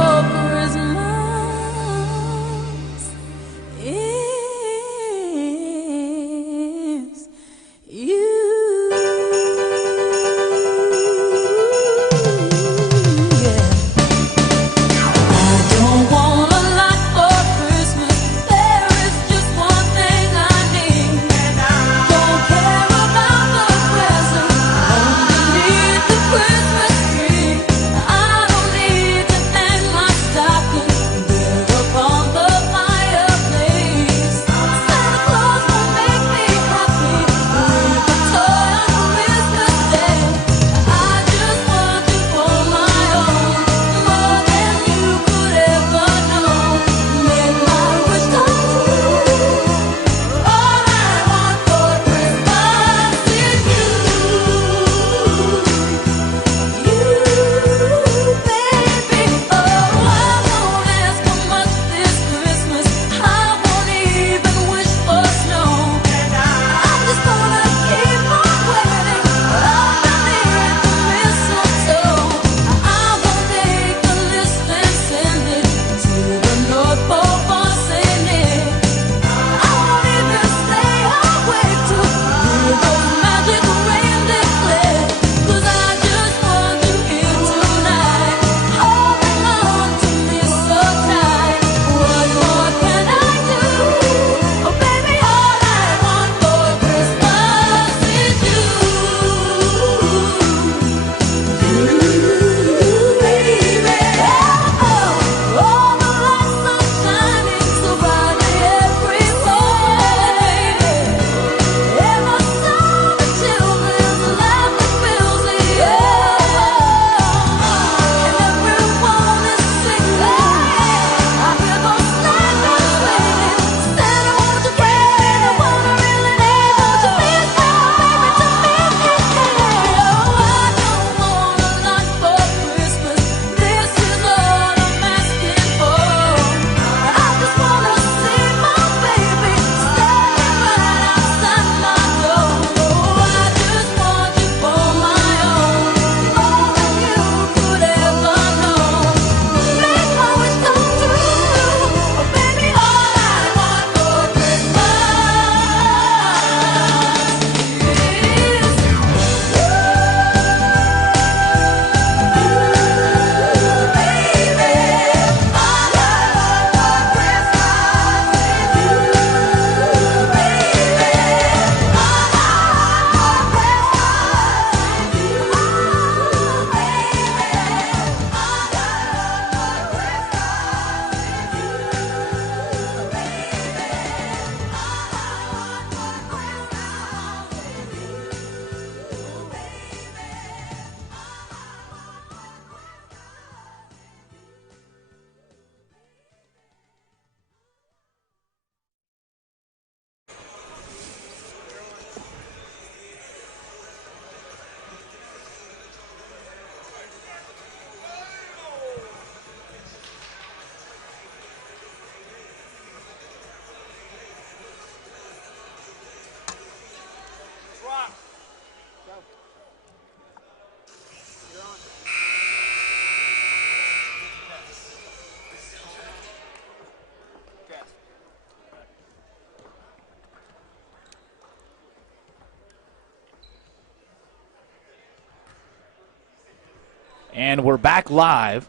And we're back live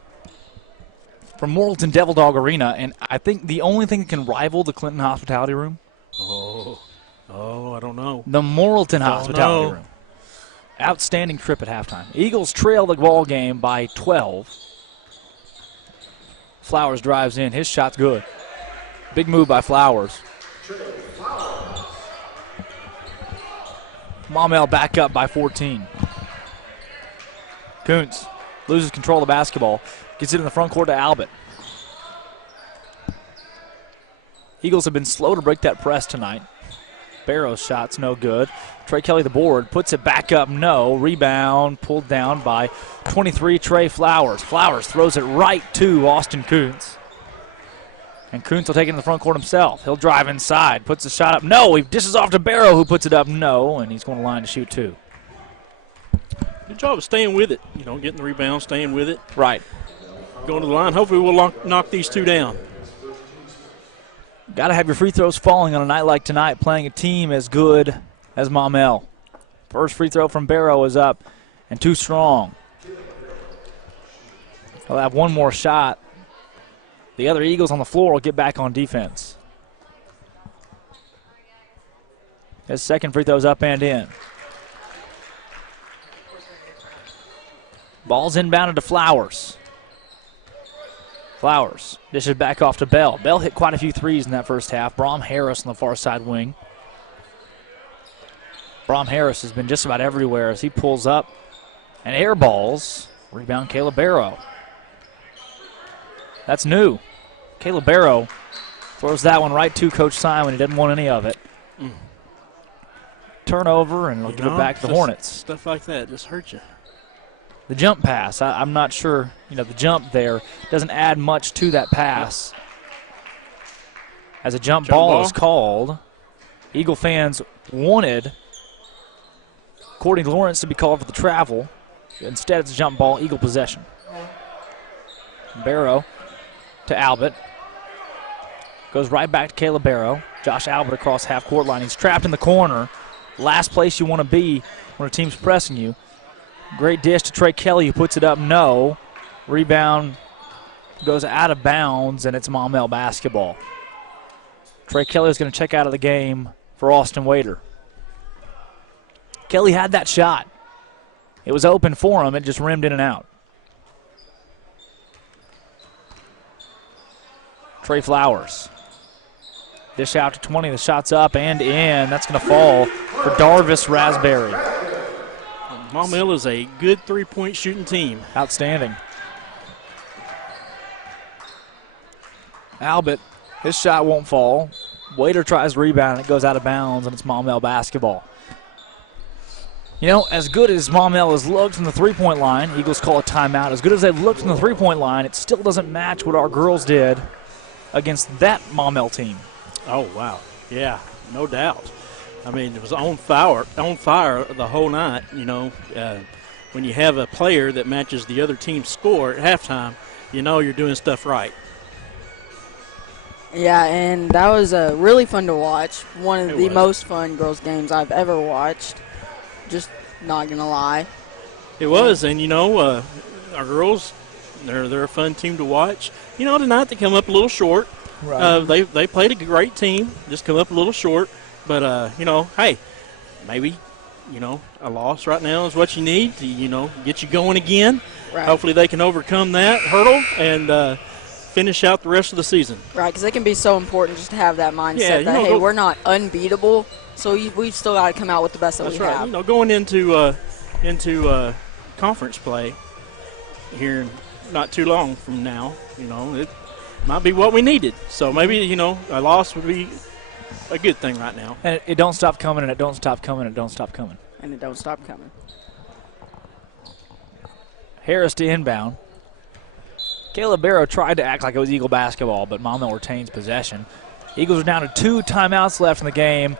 from Morrilton Devil Dog Arena, and I think the only thing that can rival the Clinton Hospitality Room. Oh, I don't know. The Morrilton Hospitality Room. Outstanding trip at halftime. Eagles trail the ball game by 12. Flowers drives in. His shot's good. Big move by Flowers. Maumelle back up by 14. Kuntz loses control of the basketball. Gets it in the front court to Albert. Eagles have been slow to break that press tonight. Barrow's shot's no good. Trey Kelly the board, puts it back up, no. Rebound pulled down by 23, Trey Flowers. Flowers throws it right to Austin Kuntz. And Kuntz will take it in the front court himself. He'll drive inside, puts the shot up, no. He dishes off to Barrow, who puts it up, no. And he's going to line to shoot two. Good job of staying with it. Getting the rebound, staying with it. Right. Going to the line. Hopefully we'll knock these two down. Got to have your free throws falling on a night like tonight, playing a team as good as Maumelle. First free throw from Barrow is up and too strong. They'll have one more shot. The other Eagles on the floor will get back on defense. His second free throw's up and in. Ball's inbounded to Flowers. Flowers dishes back off to Bell. Bell hit quite a few threes in that first half. Brom Harris on the far side wing. Brom Harris has been just about everywhere as he pulls up and air balls. Rebound Caleb Barrow. That's new. Caleb Barrow throws that one right to Coach Simon. He didn't want any of it. Turnover, and he'll give it back to the Hornets. Stuff like that just hurts you. The jump pass, I'm not sure, the jump there doesn't add much to that pass. As a jump ball is called, Eagle fans wanted Courtney Lawrence to be called for the travel. Instead, it's a jump ball, Eagle possession. Barrow to Albert. Goes right back to Caleb Barrow. Josh Albert across half-court line. He's trapped in the corner. Last place you want to be when a team's pressing you. Great dish to Trey Kelly, who puts it up, no. Rebound goes out of bounds, and it's Maumelle basketball. Trey Kelly is going to check out of the game for Austin Wader. Kelly had that shot. It was open for him. It just rimmed in and out. Trey Flowers. Dish out to 20. The shot's up and in. That's going to fall for Darvis Raspberry. Maumelle is a good three-point shooting team. Outstanding. Albert, his shot won't fall. Wader tries to rebound, and it goes out of bounds, and it's Maumelle basketball. As good as Maumelle has looked from the three-point line, Eagles call a timeout. As good as they've looked from the three-point line, it still doesn't match what our girls did against that Maumelle team. Oh, wow. Yeah, no doubt. It was on fire the whole night. When you have a player that matches the other team's score at halftime, you're doing stuff right. Yeah, and that was really fun to watch. One of the most fun girls' games I've ever watched. Just not going to lie. It was, and, our girls, they're a fun team to watch. Tonight they come up a little short. Right. They played a great team, just come up a little short. But, hey, maybe, a loss right now is what you need to, get you going again. Right. Hopefully they can overcome that hurdle and finish out the rest of the season. Right, because it can be so important just to have that mindset that, hey, we're not unbeatable, so we've still got to come out with the best that we have. Going into conference play here not too long from now, it might be what we needed. So maybe, a loss would be a good thing right now. And it don't stop coming, and it don't stop coming, and it don't stop coming. And it don't stop coming. Harris to inbound. Caleb Barrow tried to act like it was Eagle basketball, but Maumelle retains possession. Eagles are down to 2 timeouts left in the game.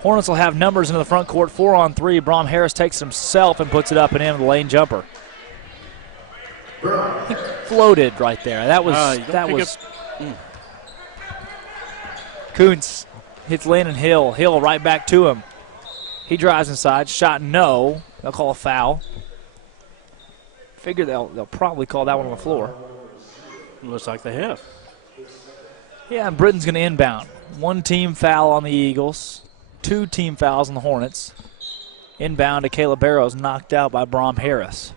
Hornets will have numbers into the front court, 4-on-3. Brom Harris takes it himself and puts it up and in with a lane jumper. He floated right there. That was. Kuntz hits Landon Hill. Hill right back to him. He drives inside. Shot no. They'll call a foul. Figure they'll probably call that one on the floor. Looks like they have. Yeah, and Britain's going to inbound. 1 team foul on the Eagles, 2 team fouls on the Hornets. Inbound to Caleb Barrows, knocked out by Brom Harris.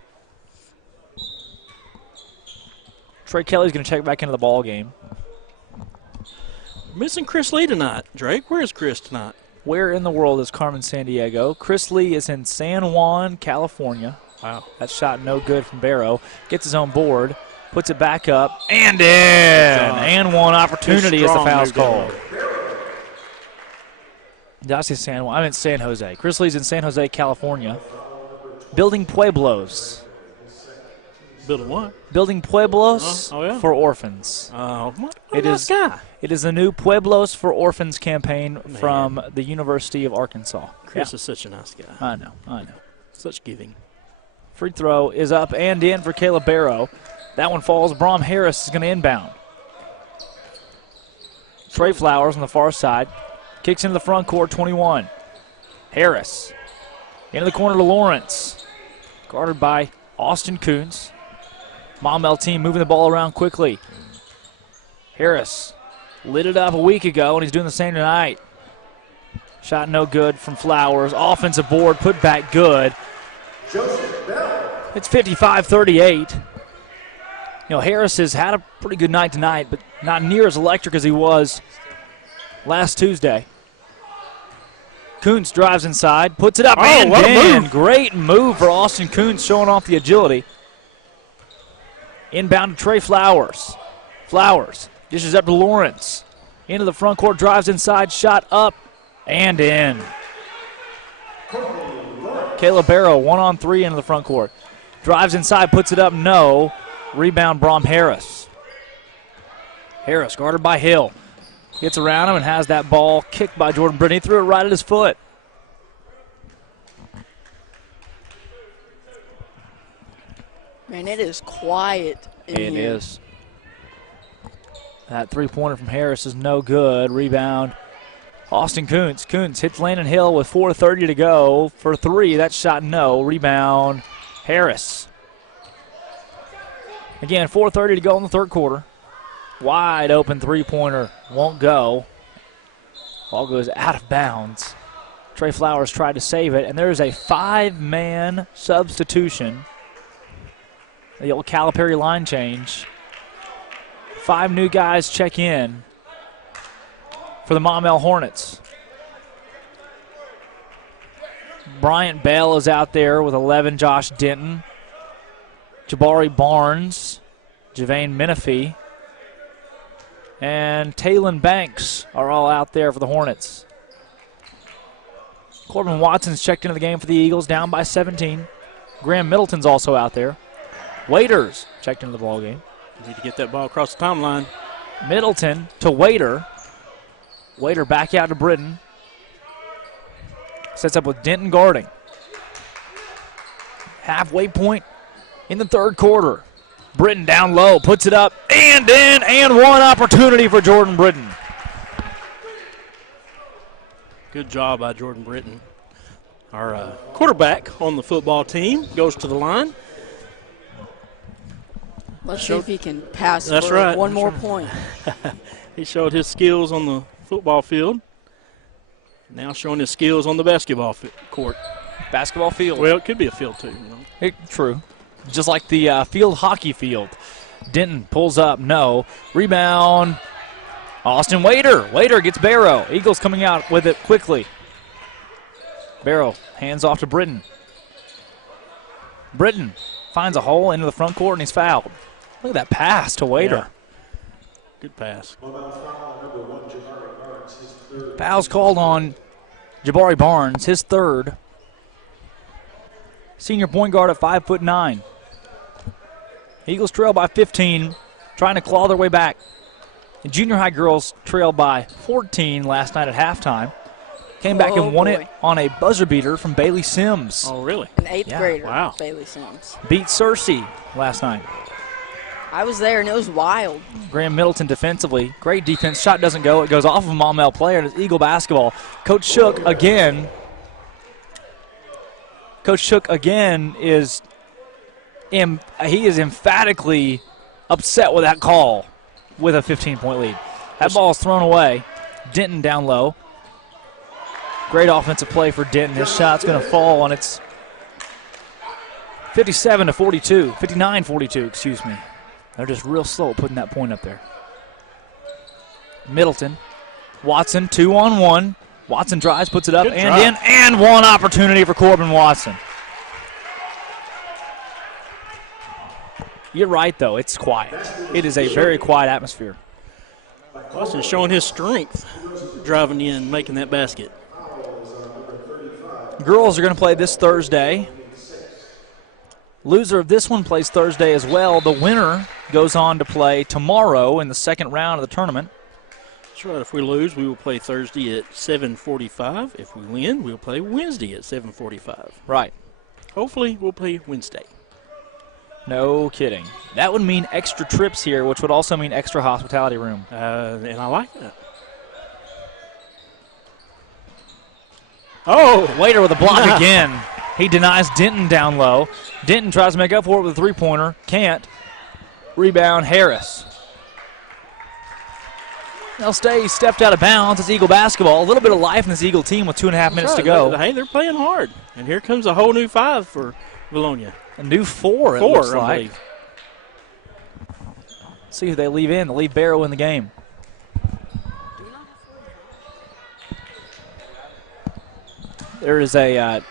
Trey Kelly's going to check back into the ball game. Missing Chris Lee tonight. Drake, where is Chris tonight? Where in the world is Carmen Sandiego? Chris Lee is in San Juan, California. Wow. That shot no good from Barrow. Gets his own board, puts it back up, and in. And one opportunity as the foul's called. Did I say San Juan? I meant San Jose. Chris Lee's in San Jose, California. Building Pueblos. Building what? Building Pueblos yeah? for orphans. What It a is nice guy. It is the new Pueblos for Orphans campaign from the University of Arkansas. Chris is such a nice guy. I know. Such giving. Free throw is up and in for Caleb Barrow. That one falls. Brom Harris is going to inbound. Trey Flowers on the far side. Kicks into the front court, 21. Harris into the corner to Lawrence. Guarded by Austin Coons. Maumelle team moving the ball around quickly. Harris lit it up a week ago, and he's doing the same tonight. Shot no good from Flowers. Offensive board put back good. It's 55-38. Harris has had a pretty good night tonight, but not near as electric as he was last Tuesday. Coons drives inside, puts it up and what a in. move. Great move for Austin Coons, showing off the agility. Inbound to Trey Flowers. Flowers dishes up to Lawrence. Into the front court, drives inside, shot up and in. Caleb Barrow, 1-on-3 into the front court. Drives inside, puts it up, no. Rebound, Brom Harris. Harris guarded by Hill. Gets around him and has that ball kicked by Jordan Britton. He threw it right at his foot. Man, it is quiet in It here. is. That three-pointer from Harris is no good. Rebound, Austin Coons. Coons hits Landon Hill with 4:30 to go for 3. That shot no. Rebound, Harris. Again, 4:30 to go in the third quarter. Wide open three-pointer won't go. Ball goes out of bounds. Trey Flowers tried to save it, and there's a 5-man substitution. The old Calipari line change. 5 new guys check in for the Maumelle Hornets. Bryant Bell is out there with 11, Josh Denton. Jabari Barnes, Javane Menifee, and Taylon Banks are all out there for the Hornets. Corbin Watson's checked into the game for the Eagles, down by 17. Graham Middleton's also out there. Waiters checked into the ball game. Need to get that ball across the timeline. Middleton to Waiter. Waiter back out to Britton. Sets up with Denton guarding. Halfway point in the third quarter. Britton down low, puts it up and in, and one opportunity for Jordan Britton. Good job by Jordan Britton. Our quarterback on the football team goes to the line. Let's see if he can pass That's for right. one more point. He showed his skills on the football field. Now showing his skills on the basketball court. Basketball field. Well, it could be a field too. True. Just like the field hockey field. Denton pulls up, no. Rebound, Austin Waiter. Waiter gets Barrow. Eagles coming out with it quickly. Barrow hands off to Britton. Britton finds a hole into the front court and he's fouled. Look at that pass to Waiter. Yeah. Good pass. Foul's called on Jabari Barnes, his third. Senior point guard at 5'9". Eagles trail by 15, trying to claw their way back. The junior high girls trailed by 14 last night at halftime. Came back and won it on a buzzer beater from Bailey Sims. Oh, really? An 8th grader, wow. Bailey Sims. Beat Searcy last night. I was there, and it was wild. Graham Middleton defensively. Great defense. Shot doesn't go. It goes off of a Maumelle player, and it's Eagle basketball. Coach Shook again. Coach Shook again is he is emphatically upset with that call with a 15-point lead. That ball is thrown away. Denton down low. Great offensive play for Denton. His shot's going to fall, and it's 59-42, excuse me. They're just real slow at putting that point up there. Middleton. Watson, 2-on-1. Watson drives, puts it up Good and drive. in, and one opportunity for Corbin Watson. You're right, though. It's quiet. It is a very quiet atmosphere. Watson showing his strength, driving in, making that basket. Girls are going to play this Thursday. Loser of this one plays Thursday as well. The winner goes on to play tomorrow in the second round of the tournament. That's right. If we lose, we will play Thursday at 7:45. If we win, we'll play Wednesday at 7:45. Right. Hopefully, we'll play Wednesday. No kidding. That would mean extra trips here, which would also mean extra hospitality room. And I like that. Oh! Waiter with a block again. He denies Denton down low. Denton tries to make up for it with a three-pointer. Can't. Rebound, Harris. They'll stay stepped out of bounds. It's Eagle basketball. A little bit of life in this Eagle team with 2.5 minutes to go. Hey, they're playing hard. And here comes a whole new 5 for Vilonia. A new 4, it looks like. See who they leave in. They leave Barrow in the game. There is a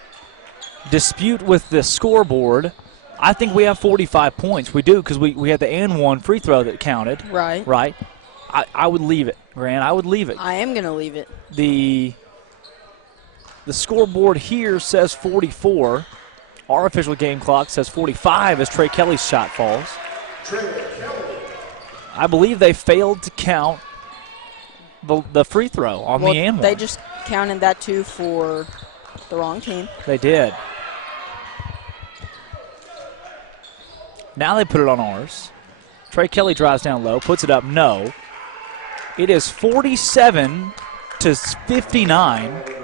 dispute with the scoreboard. I think we have 45 points. We do because we had the and one free throw that counted. Right. Right. I would leave it, Grant. I would leave it. I am going to leave it. The scoreboard here says 44. Our official game clock says 45 as Trey Kelly's shot falls. I believe they failed to count the free throw on the and one. They just counted that too for the wrong team. They did. Now they put it on ours. Trey Kelly drives down low, puts it up, no. It is 47-59.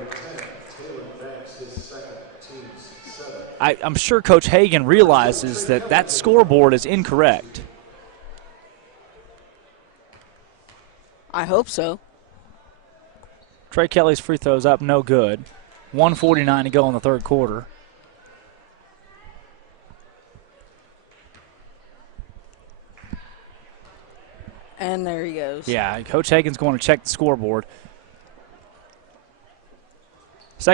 I'm sure Coach Hagan realizes that scoreboard is incorrect. I hope so. Trey Kelly's free throw's up, no good. 1:49 to go in the third quarter. And there he goes. Yeah, Coach Hagan's going to check the scoreboard.